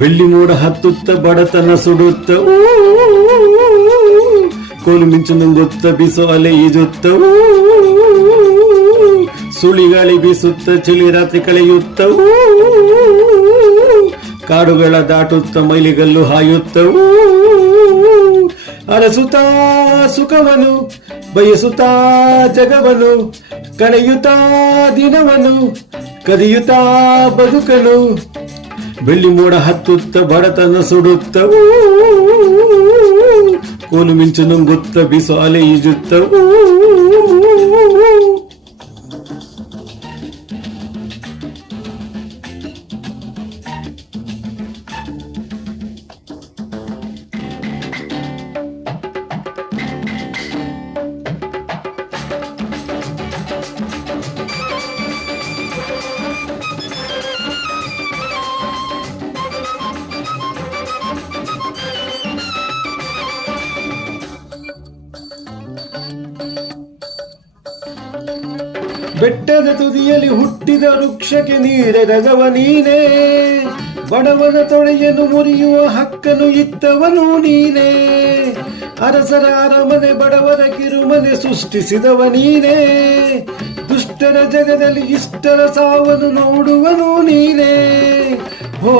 ಬೆಳ್ಳಿ ಮೋಡ ಹತ್ತುತ್ತ ಬಡತನ ಸುಡುತ್ತ ಕೋಲು ಮಿಂಚು ನುಂಗುತ್ತ ಬಿಸು ಅಲೆ ಈಜುತ್ತ ಸುಳಿಗಾಳಿ ಬೀಸುತ್ತ ಚಳಿ ರಾತ್ರಿ ಕಳೆಯುತ್ತ ಕಾಡುಗಳ ದಾಟುತ್ತ ಮೈಲಿಗಲ್ಲು ಹಾಯುತ್ತ ಅರಸುತ್ತಾ ಸುಖವನು ಬಯಸುತ್ತಾ ಜಗವನು ಕಳೆಯುತ್ತಾ ದಿನವನು ಕದಿಯುತ್ತಾ ಬದುಕನು ಬೆಳ್ಳಿ ಮೋಡ ಹತ್ತುತ್ತ ಬಡತನ ಸುಡುತ್ತ ಕೋಲು ಮಿಂಚು ನುಂಗುತ್ತ ಬಿಸು ಅಲೆ ಈಜುತ್ತ ಬೆಟ್ಟದ ತುದಿಯಲ್ಲಿ ಹುಟ್ಟಿದ ವೃಕ್ಷಕ್ಕೆ ನೀರೆರೆದವ ನೀನೇ, ಬಡವನ ತೊಳೆಯನ್ನು ಮುರಿಯುವ ಹಕ್ಕನ್ನು ಇತ್ತವನು ನೀನೇ, ಅರಸರ ಅರಮನೆ ಬಡವರ ಕಿರುಮನೆ ಸೃಷ್ಟಿಸಿದವ ನೀನೇ, ದುಷ್ಟರ ಜಗದಲ್ಲಿ ಇಷ್ಟರ ಸಾವನ್ನು ನೋಡುವನು ನೀನೇ. ಹೋ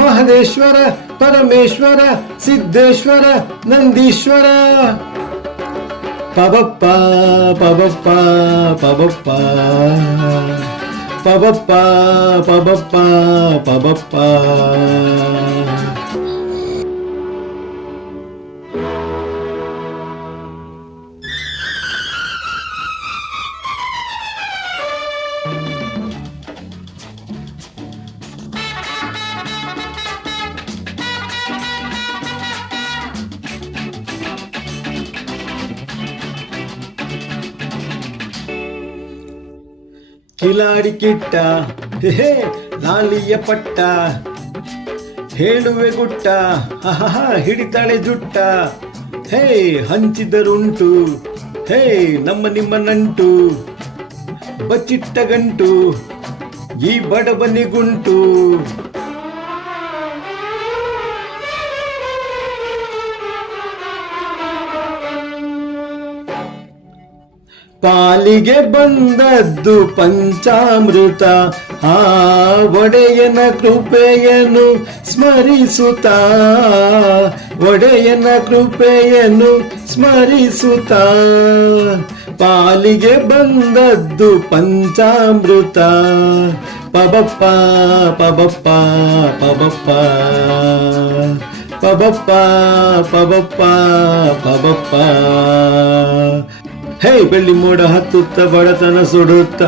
ಮಹದೇಶ್ವರ ಪರಮೇಶ್ವರ ಸಿದ್ದೇಶ್ವರ ನಂದೀಶ್ವರ ಪಬಪ್ಪ ಪಬಪ್ಪ ಪಬಪ್ಪ ಪಬಪ್ಪ ಪಬಪ್ಪ ಪಬಪ್ಪ. ಕಿಲಾಡಿ ಕಿಟ್ಟ ಹೇ ಲಾಲಿಯ ಪಟ್ಟ, ಹೇಳುವೆ ಗುಟ್ಟ ಹಿಡಿತಾಳೆ ಜುಟ್ಟ, ಹೇ ಹಂಚಿದರುಂಟು ಹೇ ನಮ್ಮ ನಿಮ್ಮ ನಂಟು, ಬಚ್ಚಿಟ್ಟ ಗಂಟು ಈ ಬಡಬನಿಗುಂಟು. ಪಾಲಿಗೆ ಬಂದದ್ದು ಪಂಚಾಮೃತ, ಆ ಒಡೆಯನ ಕೃಪೆಯನ್ನು ಸ್ಮರಿಸುತ್ತಾ, ಒಡೆಯನ ಕೃಪೆಯನ್ನು ಸ್ಮರಿಸುತ್ತಾ, ಪಾಲಿಗೆ ಬಂದದ್ದು ಪಂಚಾಮೃತ. ಪಬಪ್ಪ ಪಬಪ್ಪ ಪಬಪ್ಪ ಪಬಪ್ಪ ಪಬಪ್ಪ ಪಬಪ್ಪ. ಹೇ ಬೆಳ್ಳಿ ಮೋಡ ಹತ್ತುತ್ತ ಬಡತನ ಸುಡುತ್ತ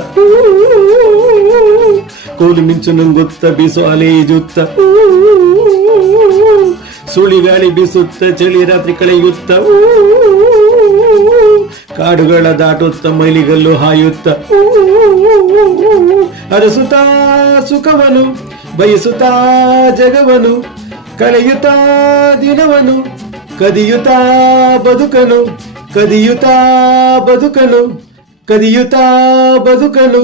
ಕೋಲು ಮಿಂಚು ನುಂಗುತ್ತ ಬಿಸು ಅಲೆ ಈಜುತ್ತ, ಸುಳಿಗಾಳಿ ಬೀಸುತ್ತ ಚಳಿ ರಾತ್ರಿ ಕಳೆಯುತ್ತ, ಕಾಡುಗಳ ದಾಟುತ್ತ ಮೈಲಿಗಲ್ಲು ಹಾಯುತ್ತ, ಅರಸುತ್ತಾ ಸುಖವನು ಬಯಸುತ್ತಾ ಜಗವನು ಕಳೆಯುತ್ತಾ ದಿನವನು ಕದಿಯುತ್ತಾ ಬದುಕನು, ಕದಿಯುತ್ತಾ ಬದುಕನು ಕದಿಯುತ್ತಾ ಬದುಕನು.